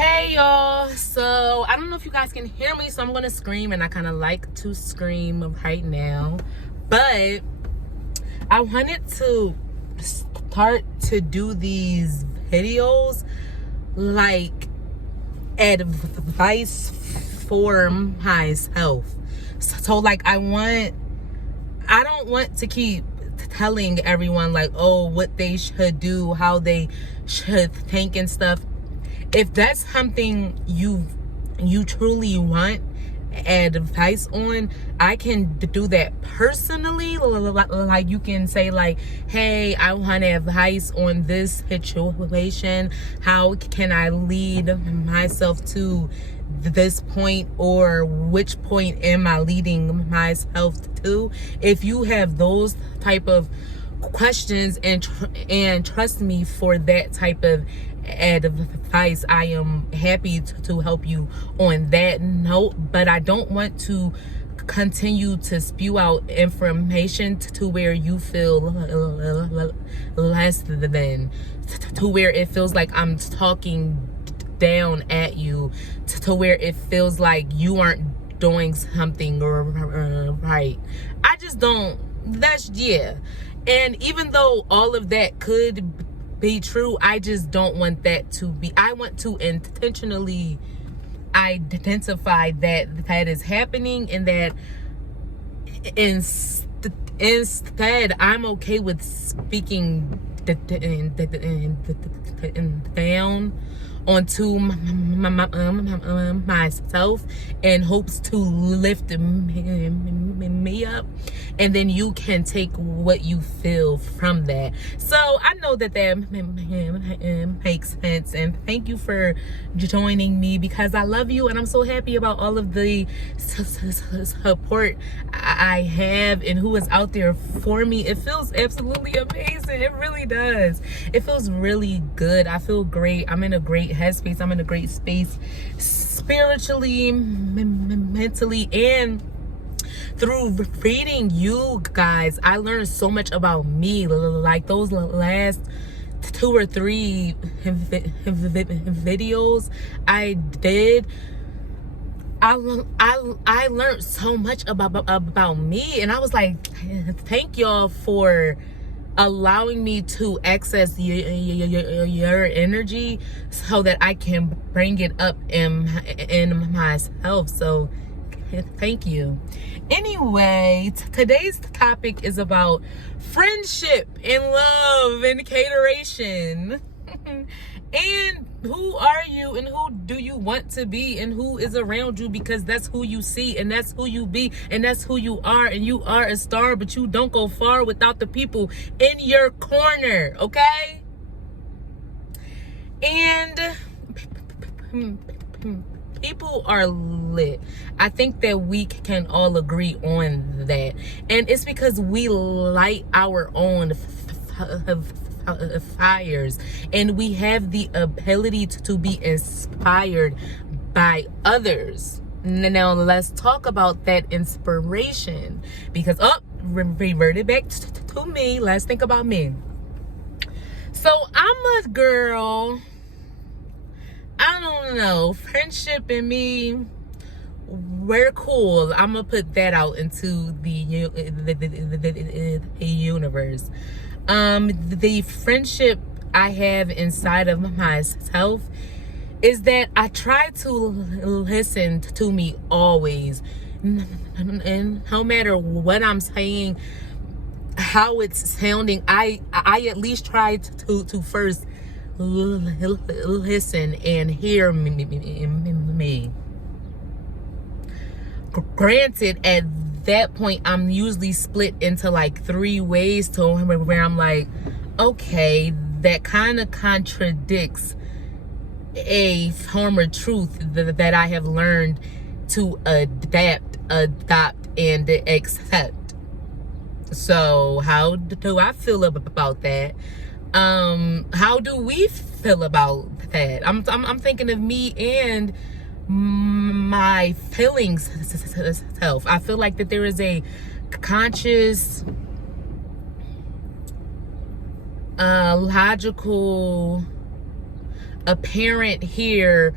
Hey y'all, so I don't know if you guys can hear me, so I'm gonna scream, and I kind of like to scream right now, but I wanted to start to do these videos like advice for myself. So like I don't want to keep telling everyone like, oh, what they should do, how they should think and stuff. If that's something you truly want advice on, I can do that personally. Like you can say like, hey, I want advice on this situation. How can I lead myself to this point, or which point am I leading myself to? If you have those type of questions and trust me for that type of advice, I am happy to help you on that note. But I don't want to continue to spew out information to where you feel less than, to where it feels like I'm talking down at you, to where it feels like you aren't doing something right. I just don't. And even though all of that could be true, I just don't want that to be. I want to intentionally identify that is happening, and that instead I'm okay with speaking down onto myself in hopes to lift me up, and then you can take what you feel from that. So I know that makes sense, and thank you for joining me, because I love you and I'm so happy about all of the support I have and who is out there for me. It feels absolutely amazing. It really does. It feels really good. I feel great. I'm in a great headspace. I'm in a great space spiritually, mentally, and through reading you guys, I learned so much about me. Like those last 2 or 3 videos I did, I learned so much about me, and I was like, thank y'all for allowing me to access your energy so that I can bring it up in myself. So thank you. Anyway, today's topic is about friendship and love and cateration. And who are you, and who do you want to be, and who is around you, because that's who you see, and that's who you be, and that's who you are. And you are a star, but you don't go far without the people in your corner, okay? And people are lit. I think that we can all agree on that, and it's because we light our own fires, and we have the ability to be inspired by others. Now let's talk about that inspiration, because reverted back to me. Let's think about me. So I'm a girl, I don't know, friendship and me, we're cool. I'm gonna put that out into the universe. The friendship I have inside of myself is that I try to listen to me always, and no matter what I'm saying, how it's sounding, I at least try to first listen and hear me. Granted, at that point I'm usually split into like 3 ways, to where I'm like, okay, that kind of contradicts a former truth that I have learned to adopt, and accept. So how do I feel about that? How do we feel about that? I'm thinking of me and my feelings self. I feel like that there is a conscious, logical apparent here,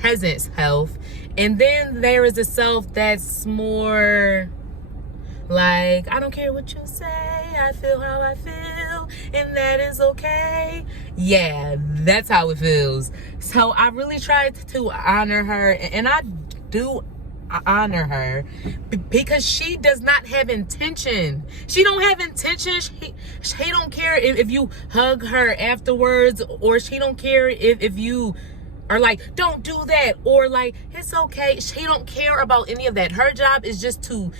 present self. And then there is a self that's more like, I don't care what you say, I feel how I feel, and that is okay. Yeah, that's how it feels. So I really tried to honor her, and I do honor her, because she does not have intention. She don't have intention. She don't care if you hug her afterwards, or she don't care if you are like, don't do that, or like, it's okay. She don't care about any of that. Her job is just to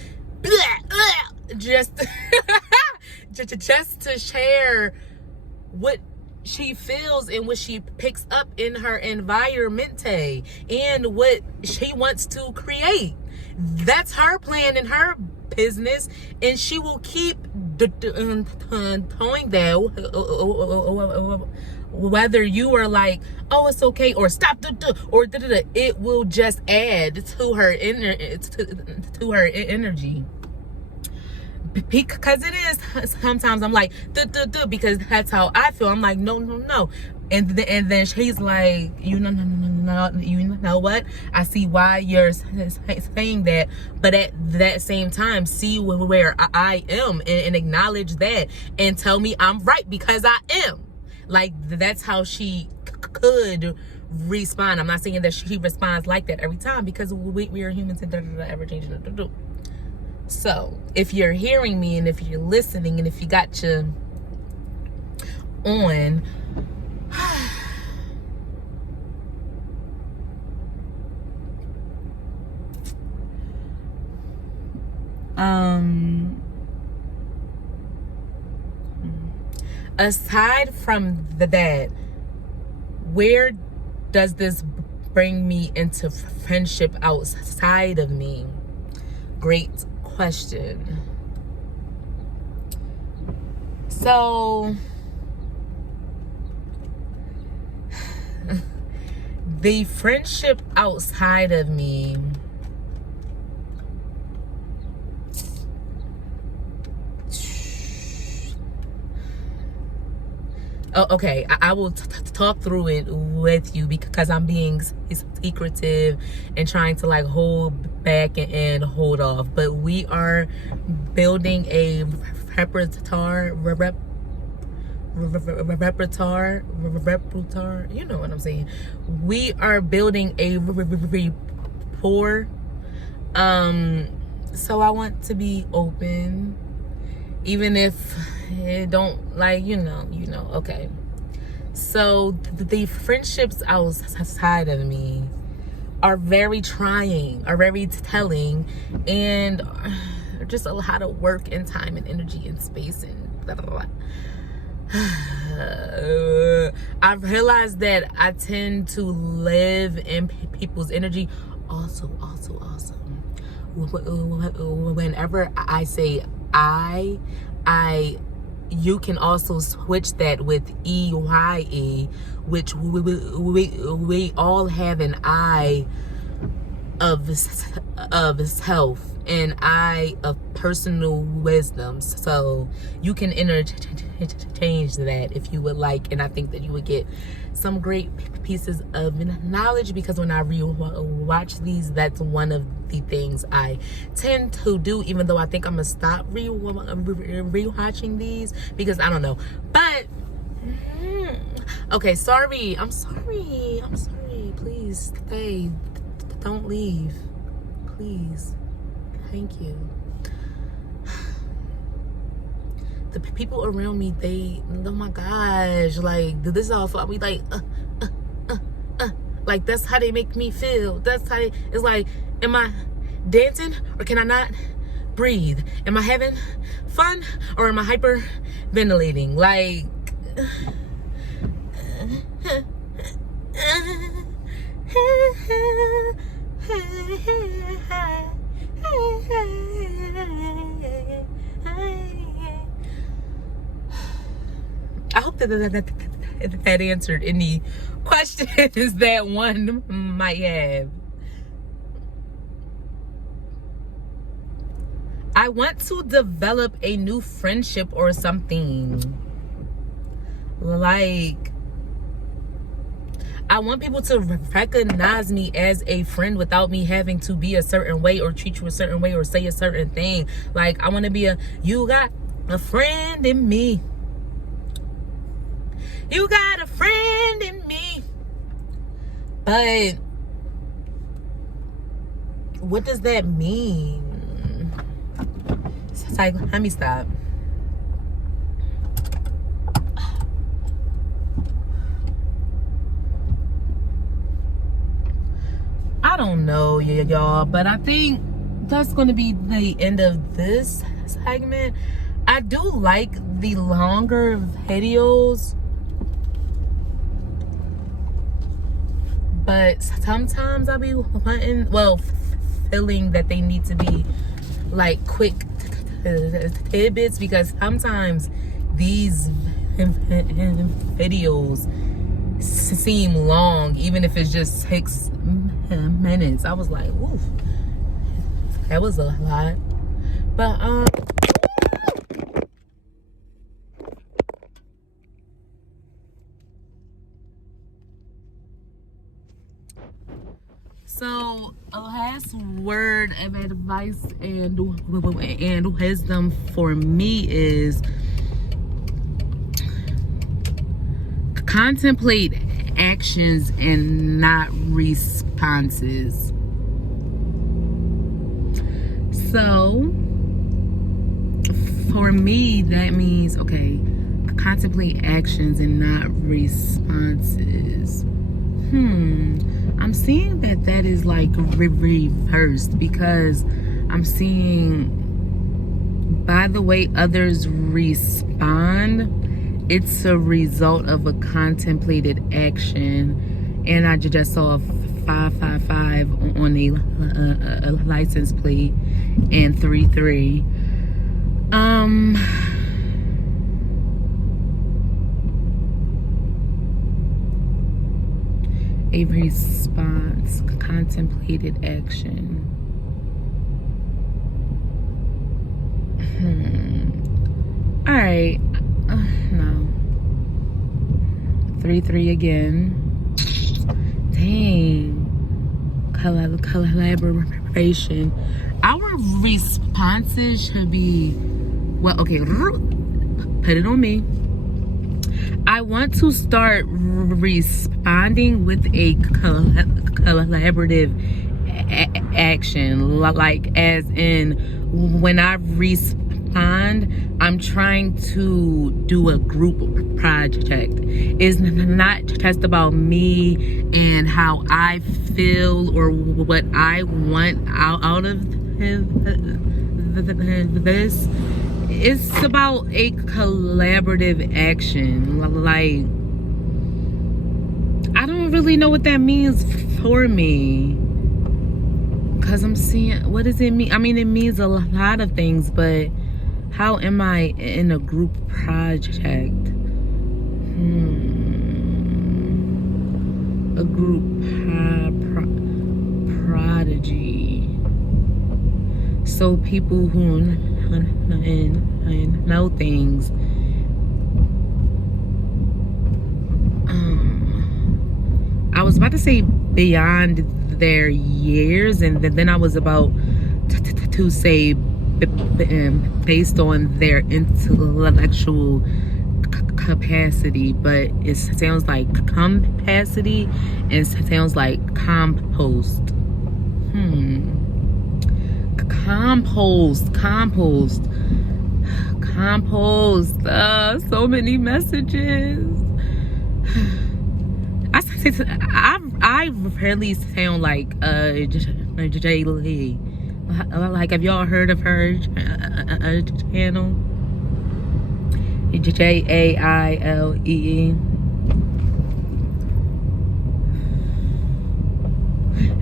just just to share what she feels and what she picks up in her environment and what she wants to create. That's her plan and her business, and she will keep doing that, whether you are like, oh, it's okay, or stop, or it will just add to her to her energy. Because it is, sometimes I'm like, because that's how I feel. I'm like, no. And then she's like, you know what? I see why you're saying that, but at that same time, see where I am, and acknowledge that, and tell me I'm right because I am. Like, that's how she could respond. I'm not saying that she responds like that every time, because we are humans and ever changing. So if you're hearing me, and if you're listening, and if you got your on, aside from that, where does this bring me into friendship outside of me? Great question. So the friendship outside of me, oh, okay, I will talk through it with you, because I'm being secretive and trying to like hold back and hold off. But we are building a repertoire, you know what I'm saying. We are building a rapport. So I want to be open, even if it don't, like, you know, okay. So the friendships outside of me are very trying, are very telling, and just a lot of work and time and energy and space and blah, blah, blah. I've realized that I tend to live in people's energy. Also, whenever I say I, you can also switch that with EYE, which we all have an I of self, and I of personal wisdom. So you can interchange that if you would like, and I think that you would get some great pieces of knowledge, because when I watch these, that's one of the things I tend to do, even though I think I'm gonna stop rewatching these, because I don't know. But okay, I'm sorry, please stay, don't leave, please. Thank you. The people around me, they, oh my gosh, like, this is all for me, like, that's how they make me feel. That's how it's like, am I dancing, or can I not breathe? Am I having fun, or am I hyperventilating? Like, I hope that answered any questions that one might have. I want to develop a new friendship or something. Like, I want people to recognize me as a friend without me having to be a certain way or treat you a certain way or say a certain thing. Like, I want to be you got a friend in me. You got a friend in me. But what does that mean? It's like, let me stop. I don't know, y'all, but I think that's going to be the end of this segment. I do like the longer videos, but sometimes I'll be wanting, well, feeling that they need to be like quick tidbits, because sometimes these videos seem long, even if it's just 6 minutes. I was like, oof, that was a lot. But so a last word of advice and wisdom for me is contemplate actions and not responses. So for me, that means, okay, contemplate actions and not responses. I'm seeing that is like reversed, because I'm seeing by the way others respond, it's a result of a contemplated action. And I just saw 555 on a license plate and 33. A response, contemplated action. All right. No. 33 again. Dang. Collaboration. Our responses should be, well, okay, put it on me. I want to start responding with a collaborative action, like as in when I respond, I'm trying to do a group project. It's not just about me and how I feel or what I want out of this. It's about a collaborative action. Like, I don't really know what that means for me, because I'm seeing, what does it mean? I mean, it means a lot of things, but how am I in a group project? A group prodigy. So people who know things. I was about to say beyond their years, and then I was about to say based on their intellectual capacity, but it sounds like capacity and it sounds like compost. Compost. So many messages. I rarely sound like J. Lee. Like, have y'all heard of her channel? Jaile.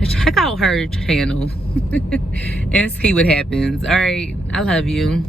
Check out her channel and see what happens. All right, I love you.